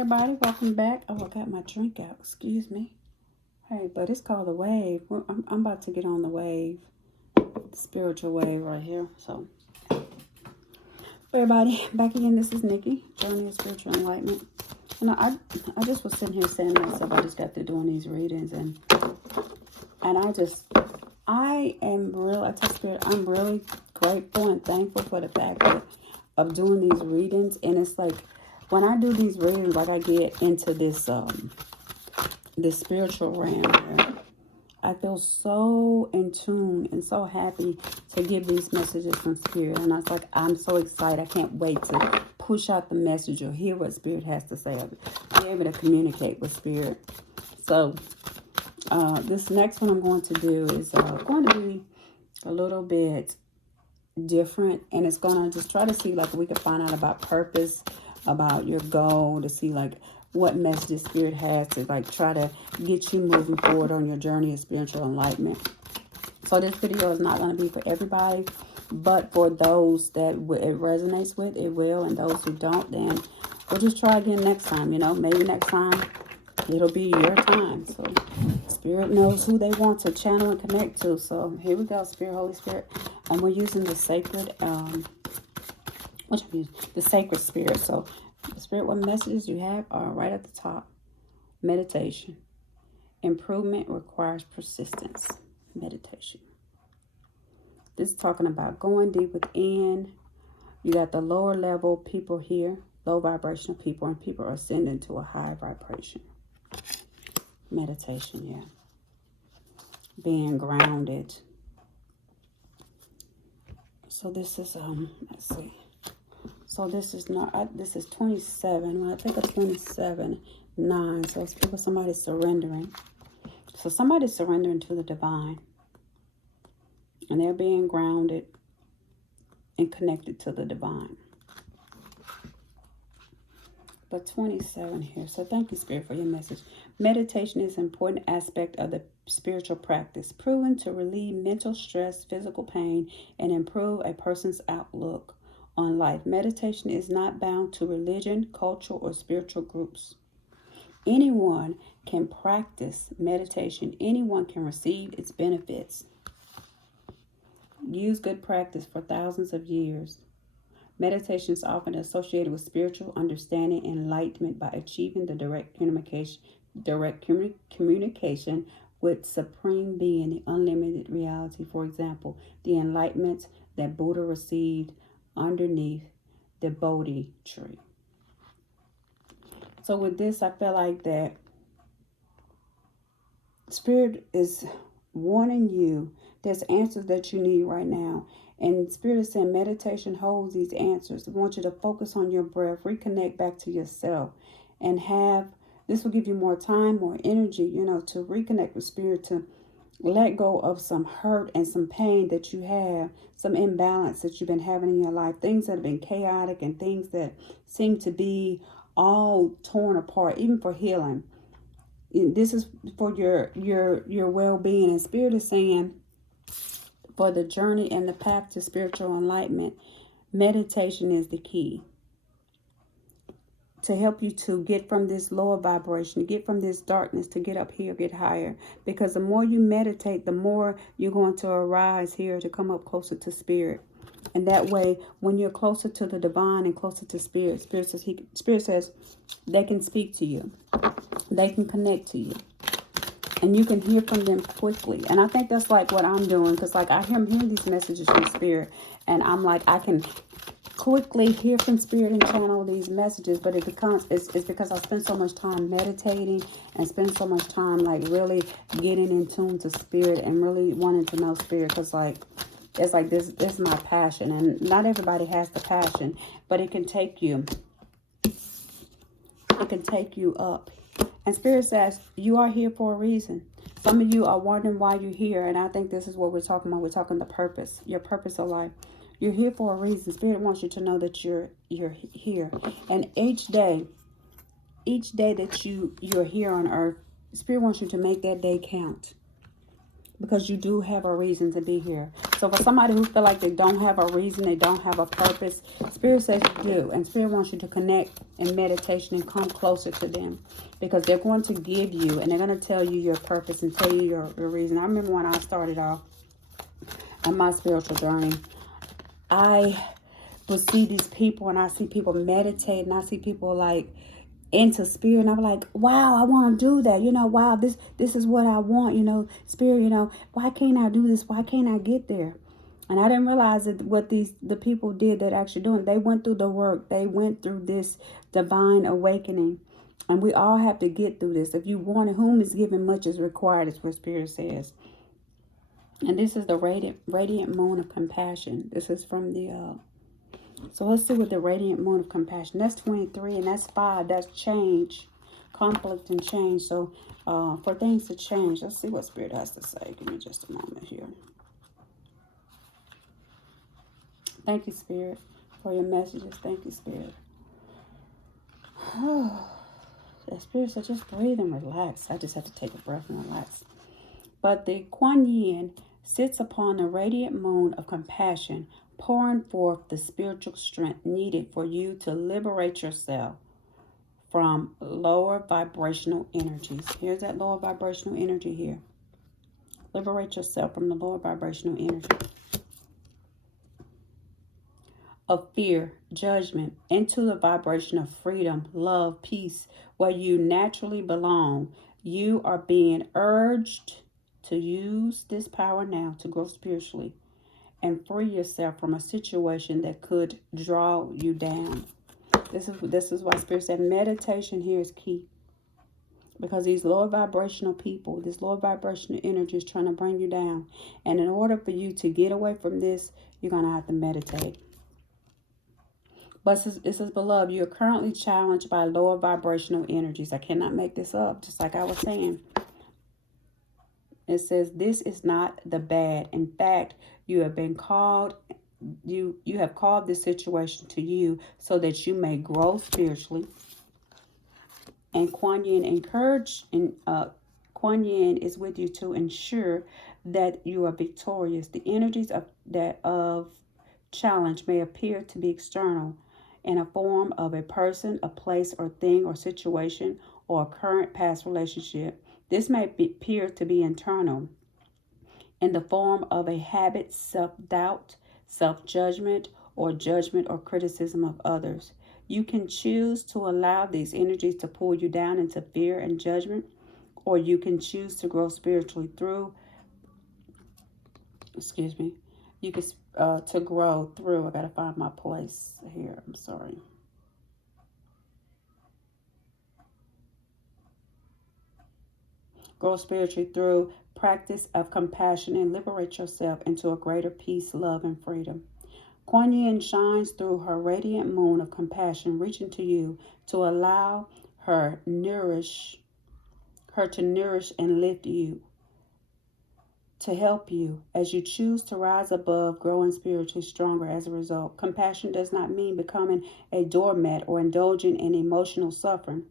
everybody, welcome back. Oh, I got my drink out. Excuse me. Hey, but it's called the wave. I'm about to get on the wave, the spiritual wave right here. So, everybody, back again. This is Nikki, Journey of Spiritual Enlightenment. And I just was sitting here saying to myself, I just got through doing these readings, and I am real. I tell Spirit, I'm really grateful and thankful for the fact of doing these readings. And it's like when I do these readings, like I get into this this spiritual realm here, I feel so in tune and so happy to give these messages from Spirit. And I was like, I'm so excited. I can't wait to push out the message or hear what Spirit has to say. Be able to communicate with Spirit. So this next one I'm going to do is going to be a little bit different, and it's going to just try to see like we can find out about purpose, about your goal, to see like what message Spirit has to like try to get you moving forward on your journey of spiritual enlightenment. So this video is not going to be for everybody, but for those that it resonates with, it will, and those who don't, then we'll just try again next time. You know, maybe next time it'll be your time. So Spirit knows who they want to channel and connect to. So here we go, Spirit, Holy Spirit. And we're using the sacred, the sacred Spirit. So Spirit, what messages you have are right at the top. Meditation. Improvement requires persistence. Meditation. This is talking about going deep within. You got the lower level people here, low vibrational people, and people are ascending to a high vibration. Meditation, yeah. Being grounded. So this is let's see. So this is not this is 27. When I think of 27, 9. So it's people, somebody's surrendering. So somebody's surrendering to the divine. And they're being grounded and connected to the divine. But 27 here. So thank you, Spirit, for your message. Meditation is an important aspect of the spiritual practice, proven to relieve mental stress, physical pain, and improve a person's outlook on life. Meditation is not bound to religion, culture, or spiritual groups. Anyone can practice meditation. Anyone can receive its benefits. Use good practice for thousands of years. Meditation is often associated with spiritual understanding and enlightenment by achieving the direct communication with Supreme Being, the unlimited reality. For example, the enlightenment that Buddha received underneath the Bodhi tree. So with this, I feel like that Spirit is warning you there's answers that you need right now. And Spirit is saying meditation holds these answers. I want you to focus on your breath, reconnect back to yourself, and this will give you more time, more energy, to reconnect with Spirit, to let go of some hurt and some pain that you have, some imbalance that you've been having in your life, things that have been chaotic and things that seem to be all torn apart, even for healing. This is for your well-being. And Spirit is saying, for the journey and the path to spiritual enlightenment, meditation is the key to help you to get from this lower vibration, to get from this darkness, to get up here, get higher. Because the more you meditate, the more you're going to arise here to come up closer to Spirit. And that way, when you're closer to the divine and closer to Spirit, Spirit says they can speak to you. They can connect to you. And you can hear from them quickly. And I think that's like what I'm doing. Because like I'm hearing these messages from Spirit. And I'm like, I can quickly hear from Spirit and channel these messages. But it's because I spend so much time meditating and spend so much time like really getting in tune to Spirit and really wanting to know Spirit. Because like, it's like this is my passion. And not everybody has the passion. But it can take you. It can take you up. And Spirit says, you are here for a reason. Some of you are wondering why you're here. And I think this is what we're talking about. We're talking the purpose, your purpose of life. You're here for a reason. Spirit wants you to know that you're here. And each day that you're here on earth, Spirit wants you to make that day count. because you do have a reason to be here. So for somebody who feel like they don't have a reason, they don't have a purpose, Spirit says you do. And Spirit wants you to connect in meditation and come closer to them, because they're going to give you, and they're going to tell you your purpose and tell you your reason. I remember when I started off on my spiritual journey, I would see these people, and I see people meditate, and I see people like into spirit, and I'm like, wow, I want to do that. Wow, this is what I want. Spirit, why can't I do this? Why can't I get there? And I didn't realize that what the people did that actually doing. They went through the work. They went through this divine awakening. And we all have to get through this. If you want it, whom is given, much is required, is what Spirit says. And this is the radiant moon of compassion. This is from the so let's see what the radiant moon of compassion. That's 23, and that's 5. That's change, conflict, and change. So for things to change, let's see what Spirit has to say. Give me just a moment here. Thank you, Spirit, for your messages. Thank you, Spirit. The Spirit said, just breathe and relax. I just have to take a breath and relax. But the Kuan Yin sits upon the radiant moon of compassion, pouring forth the spiritual strength needed for you to liberate yourself from lower vibrational energies. Here's that lower vibrational energy here. Liberate yourself from the lower vibrational energy of fear, judgment, into the vibration of freedom, love, peace, where you naturally belong. You are being urged to use this power now to grow spiritually and free yourself from a situation that could draw you down. This is why Spirit said meditation here is key. Because these lower vibrational people, this lower vibrational energy is trying to bring you down. And in order for you to get away from this, you're going to have to meditate. But it says, beloved, you are currently challenged by lower vibrational energies. I cannot make this up, just like I was saying. It says, this is not the bad. In fact, you have been called, you have called this situation to you so that you may grow spiritually. And Kuan Yin Kuan Yin is with you to ensure that you are victorious. The energies of challenge may appear to be external in a form of a person, a place, or thing, or situation, or a current past relationship. This may appear to be internal in the form of a habit, self-doubt, self-judgment, or judgment or criticism of others. You can choose to allow these energies to pull you down into fear and judgment, or you can choose to grow spiritually through, you can to grow through, I got to find my place here, I'm sorry. Grow spiritually through practice of compassion and liberate yourself into a greater peace, love, and freedom. Kuan Yin shines through her radiant moon of compassion, reaching to you to allow her to nourish and lift you, to help you as you choose to rise above, growing spiritually stronger as a result. Compassion does not mean becoming a doormat or indulging in emotional suffering,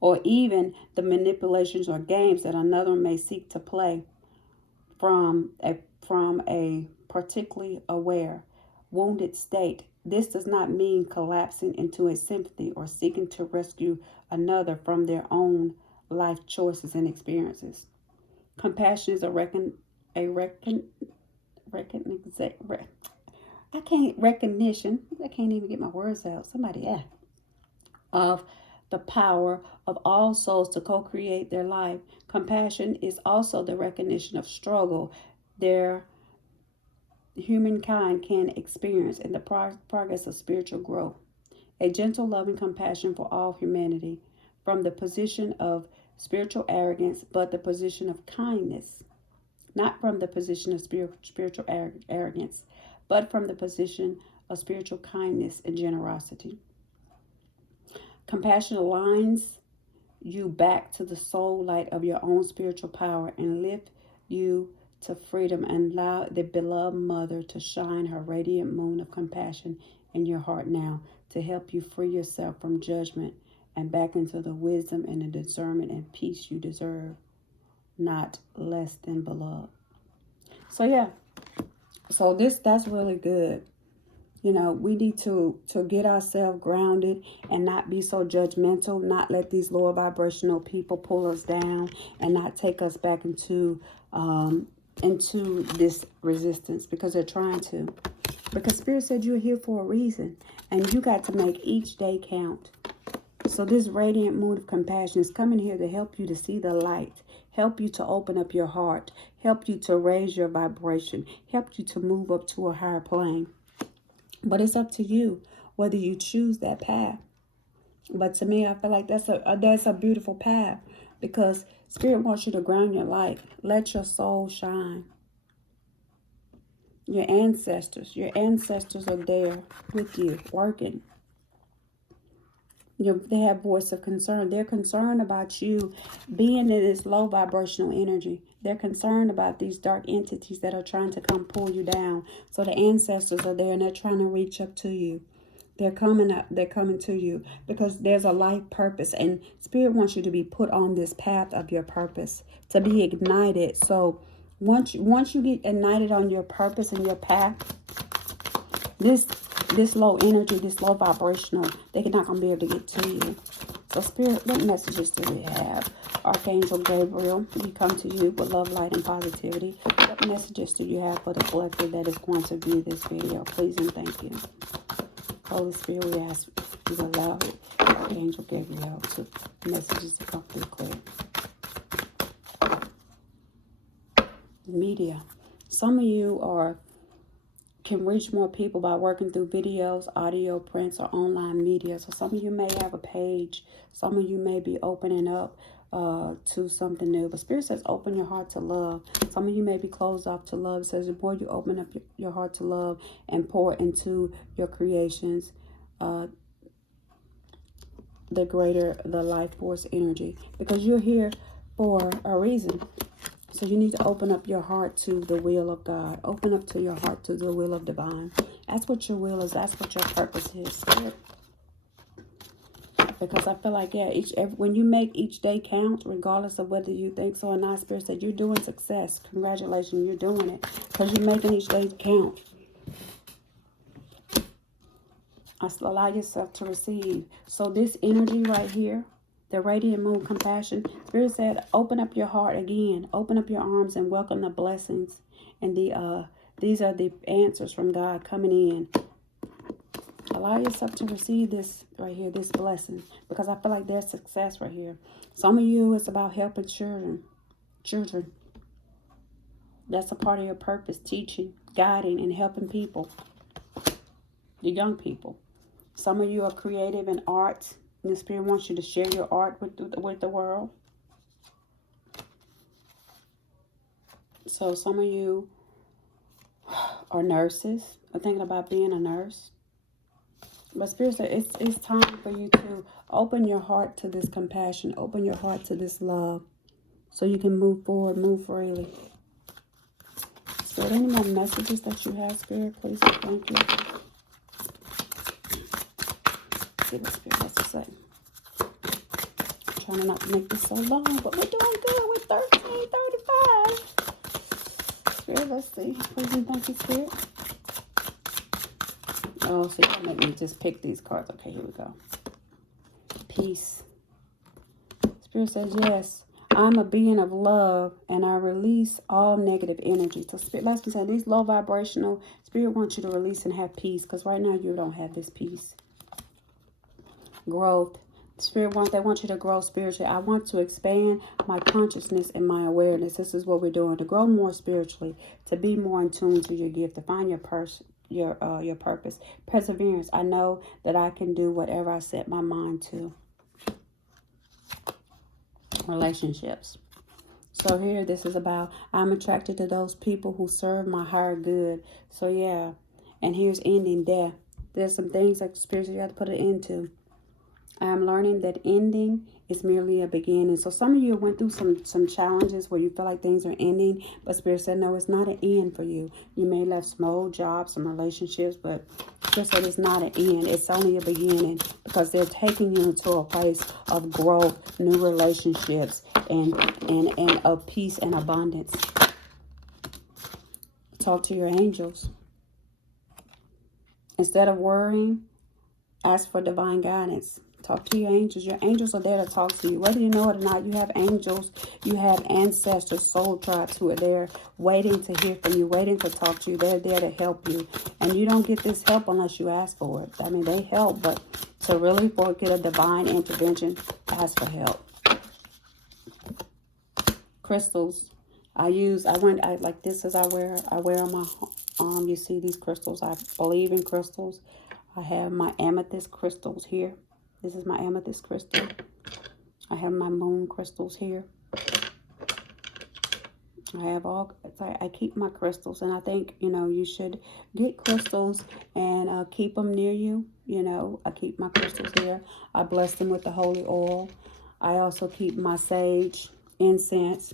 or even the manipulations or games that another may seek to play from a particularly aware, wounded state. This does not mean collapsing into a sympathy or seeking to rescue another from their own life choices and experiences. Compassion is recognition I can't even get my words out. Of the power of all souls to co-create their life. Compassion is also the recognition of struggle their humankind can experience in the progress of spiritual growth. A gentle, loving compassion for all humanity, from the position of spiritual arrogance, but the position of kindness. Not from the position of spiritual arrogance, but from the position of spiritual kindness and generosity. Compassion aligns you back to the soul light of your own spiritual power and lift you to freedom, and allow the beloved mother to shine her radiant moon of compassion in your heart now to help you free yourself from judgment and back into the wisdom and the discernment and peace you deserve. not less than beloved. So yeah, so that's really good. You know, we need to get ourselves grounded and not be so judgmental, not let these lower vibrational people pull us down and not take us back into this resistance, because they're trying to. Because Spirit said you're here for a reason, and you got to make each day count. So this radiant moon of compassion is coming here to help you to see the light, help you to open up your heart, help you to raise your vibration, help you to move up to a higher plane. But it's up to you whether you choose that path. But to me, I feel like that's a beautiful path, because Spirit wants you to ground your life. Let your soul shine. Your ancestors are there with you, working. They have voice of concern. They're concerned about you being in this low vibrational energy. They're concerned about these dark entities that are trying to come pull you down. So the ancestors are there, and they're trying to reach up to you. They're coming up. They're coming to you because there's a life purpose, and Spirit wants you to be put on this path of your purpose, to be ignited. So once you get ignited on your purpose and your path, this low energy, this low vibrational, they're not going to be able to get to you. So Spirit, what messages do we have? Archangel Gabriel, we come to you with love, light, and positivity. What messages do you have for the collective that is going to view this video? Please and thank you. Holy Spirit, we ask you to allow Archangel Gabriel to messages to come through clear. Media. Some of you can reach more people by working through videos, audio, prints, or online media. So some of you may have a page. Some of you may be opening up to something new. But Spirit says open your heart to love. Some of you may be closed off to love. It says the more you open up your heart to love and pour into your creations, the greater the life force energy. Because you're here for a reason. So you need to open up your heart to the will of God. Open up to your heart to the will of divine. That's what your will is. That's what your purpose is, Spirit. Because I feel like, yeah, when you make each day count, regardless of whether you think so or not, Spirit said you're doing success. Congratulations, you're doing it. Because you're making each day count. Allow yourself to receive. So this energy right here, the radiant moon compassion, Spirit said, open up your heart again. Open up your arms and welcome the blessings. And these are the answers from God coming in. Allow yourself to receive this right here, this blessing. Because I feel like there's success right here. Some of you, it's about helping children. That's a part of your purpose. Teaching, guiding, and helping people. The young people. Some of you are creative in art. And the Spirit wants you to share your art with the world. So some of you are nurses. Are thinking about being a nurse. But Spirit said it's time for you to open your heart to this compassion. Open your heart to this love. So you can move forward, move freely. So any more messages that you have, Spirit, please and thank you. See what Spirit has to say. Trying not to make this so long, but we're doing good. We're 13:35. Spirit, let's see. Please and thank you, Spirit. Oh, so you're gonna make me just pick these cards. Okay, here we go. Peace. Spirit says, yes, I'm a being of love, and I release all negative energy. So Spirit, let's say these low vibrational, Spirit wants you to release and have peace, because right now you don't have this peace. Growth. Spirit they want you to grow spiritually. I want to expand my consciousness and my awareness. This is what we're doing, to grow more spiritually, to be more in tune to your gift, to find your purpose. Perseverance. I know that I can do whatever I set my mind to. Relationships. So here, this is about, I'm attracted to those people who serve my higher good. So yeah, and here's ending, death. There's some things like Spirit you have to put an end to. I am learning that ending is merely a beginning. So some of you went through some challenges where you feel like things are ending, but Spirit said, no, it's not an end for you. You may have left some old jobs, some relationships, but Spirit said it's not an end. It's only a beginning. because they're taking you into a place of growth, new relationships, and of peace and abundance. Talk to your angels. Instead of worrying, ask for divine guidance. Talk to your angels. Your angels are there to talk to you. Whether you know it or not, you have angels, you have ancestors, soul tribes who are there waiting to hear from you, waiting to talk to you. They're there to help you. And you don't get this help unless you ask for it. I mean, they help, but to really get a divine intervention, ask for help. Crystals. I like this as I wear on my arm. You see these crystals. I believe in crystals. I have my amethyst crystals here. This is my amethyst crystal. I have my moon crystals here. I keep my crystals, and I think, you should get crystals and keep them near you. I keep my crystals here. I bless them with the holy oil. I also keep my sage incense,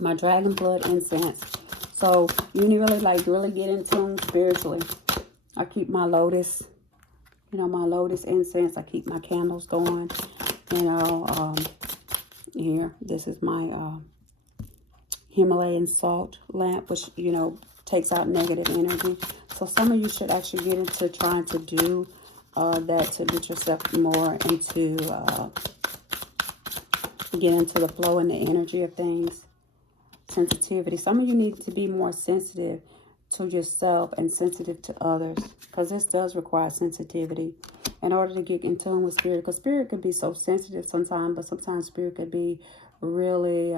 my dragon blood incense. So you need really get in tune spiritually. I keep my lotus, my lotus incense. I keep my candles going. Here, this is my Himalayan salt lamp, which, takes out negative energy. So some of you should actually get into trying to do that to get yourself more into, get into the flow and the energy of things. Sensitivity. Some of you need to be more sensitive to yourself and sensitive to others, because this does require sensitivity in order to get in tune with spirit, because spirit could be so sensitive sometimes, but sometimes spirit could be really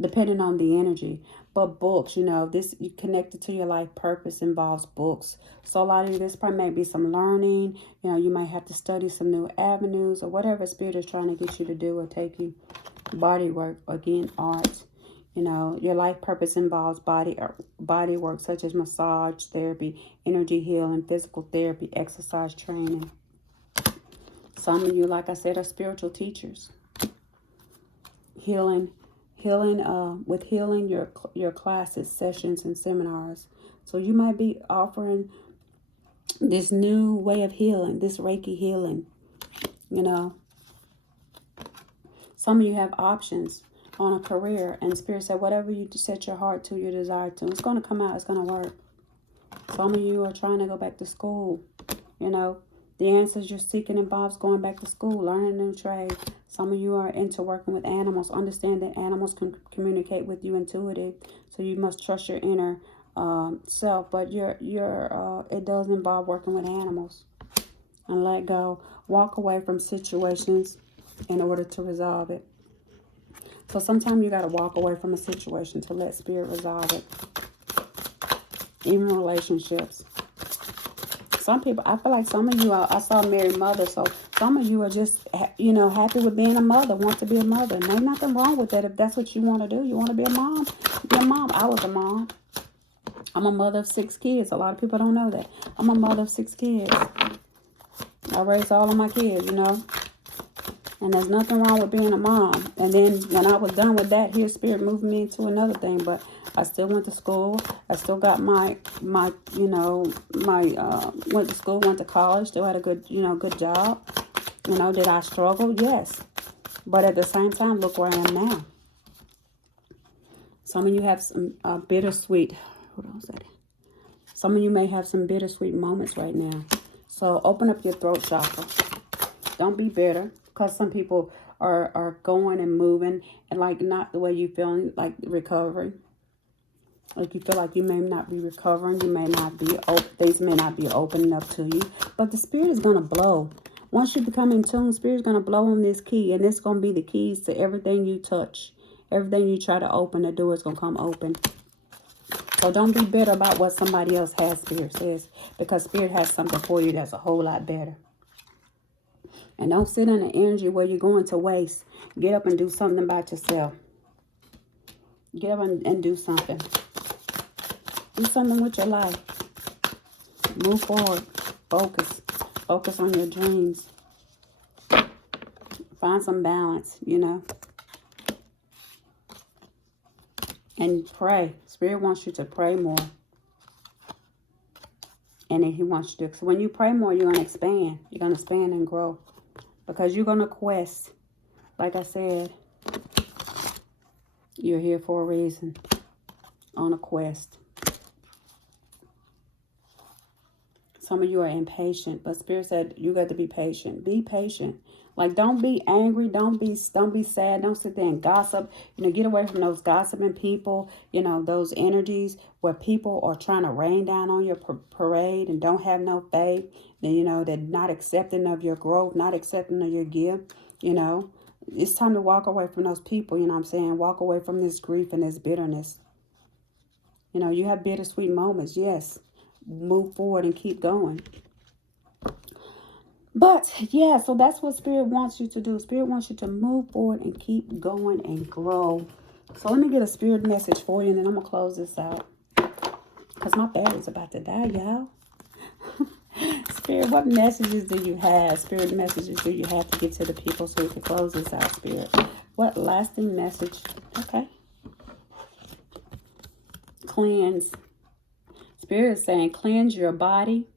depending on the energy. But books, this connected to your life purpose involves books. So a lot of you, this probably may be some learning. You might have to study some new avenues or whatever spirit is trying to get you to do or take you. Body work, again, art. Your life purpose involves body work, such as massage therapy, energy healing, physical therapy, exercise training. Some of you, like I said, are spiritual teachers. Healing your classes, sessions, and seminars. So you might be offering this new way of healing, this Reiki healing. Some of you have options on a career, and spirit said whatever you set your heart to, your desire to, it's going to come out, it's going to work. Some of you are trying to go back to school. The answers you're seeking involves going back to school, learning a new trade. Some of you are into working with animals. Understand that animals can communicate with you intuitive, so you must trust your inner self. But it does involve working with animals. And let go. Walk away from situations in order to resolve it. So sometimes you got to walk away from a situation to let spirit resolve it. Even relationships. Some people, I feel like some of you, I saw a married mother. So some of you are just, happy with being a mother, want to be a mother. And there's nothing wrong with that if that's what you want to do. You want to be a mom? Be a mom. I was a mom. I'm a mother of 6 kids. A lot of people don't know that. I'm a mother of 6 kids. I raised all of my kids, And there's nothing wrong with being a mom. And then when I was done with that, here spirit moved me into another thing. But I still went to school. I still got went to school, went to college, still had a good, good job. Did I struggle? Yes. But at the same time, look where I am now. Some of you have some bittersweet, hold on a second. Some of you may have some bittersweet moments right now. So open up your throat chakra. Don't be bitter. Because some people are going and moving and not the way you feeling, like recovery. Like you feel like you may not be recovering. You may not be, things may not be opening up to you. But the spirit is going to blow. Once you become in tune, spirit is going to blow on this key. And it's going to be the keys to everything you touch. Everything you try to open, the door is going to come open. So don't be bitter about what somebody else has, spirit says. Because spirit has something for you that's a whole lot better. And don't sit in an energy where you're going to waste. Get up and do something about yourself. Get up and do something. Do something with your life. Move forward. Focus. Focus on your dreams. Find some balance, And pray. Spirit wants you to pray more. And then he wants you to, so when you pray more, you're going to expand. You're going to expand and grow. Because you're going to quest. Like I said, you're here for a reason. On a quest. Some of you are impatient, but Spirit said you got to be patient. Be patient. Like, don't be angry. Don't be sad. Don't sit there and gossip. You know, get away from those gossiping people. You know, those energies where people are trying to rain down on your parade and don't have no faith. And, you know, they're not accepting of your growth, not accepting of your gift. You know, it's time to walk away from those people. You know what I'm saying? Walk away from this grief and this bitterness. You know, you have bittersweet moments. Yes. Move forward and keep going. But yeah, so that's what Spirit wants you to do. Spirit wants you to move forward and keep going and grow. So let me get a Spirit message for you, and then I'm going to close this out. Because my battery's about to die, y'all. Spirit, what messages do you have? Spirit messages do you have to give to the people so we can close this out, Spirit? What lasting message? Okay. Cleanse. Spirit is saying cleanse your body,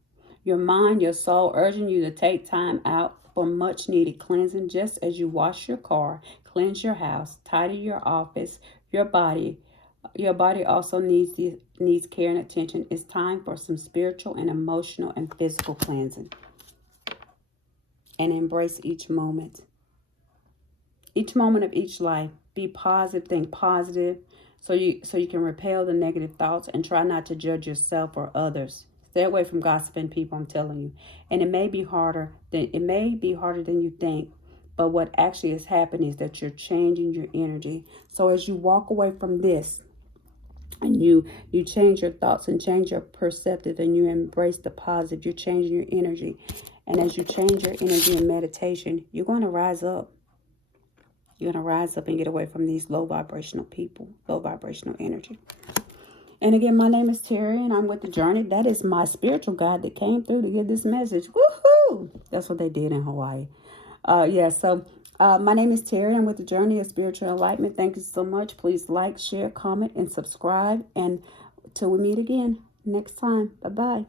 your mind, your soul, urging you to take time out for much needed cleansing. Just as you wash your car, cleanse your house, tidy your office, your body. Your body also needs care and attention. It's time for some spiritual and emotional and physical cleansing. And embrace each moment. Each moment of each life. Be positive, think positive. So you can repel the negative thoughts and try not to judge yourself or others. Stay away from gossiping people, I'm telling you. And it may be harder than you think, but what actually is happening is that you're changing your energy. So as you walk away from this and you change your thoughts and change your perceptive and you embrace the positive, you're changing your energy. And as you change your energy in meditation, you're going to rise up. You're going to rise up and get away from these low vibrational people, low vibrational energy. And again, my name is Terry and I'm with The Journey. That is my spiritual guide that came through to give this message. Woohoo! That's what they did in Hawaii. So my name is Terry. I'm with The Journey of Spiritual Enlightenment. Thank you so much. Please like, share, comment, and subscribe. And till we meet again next time. Bye-bye.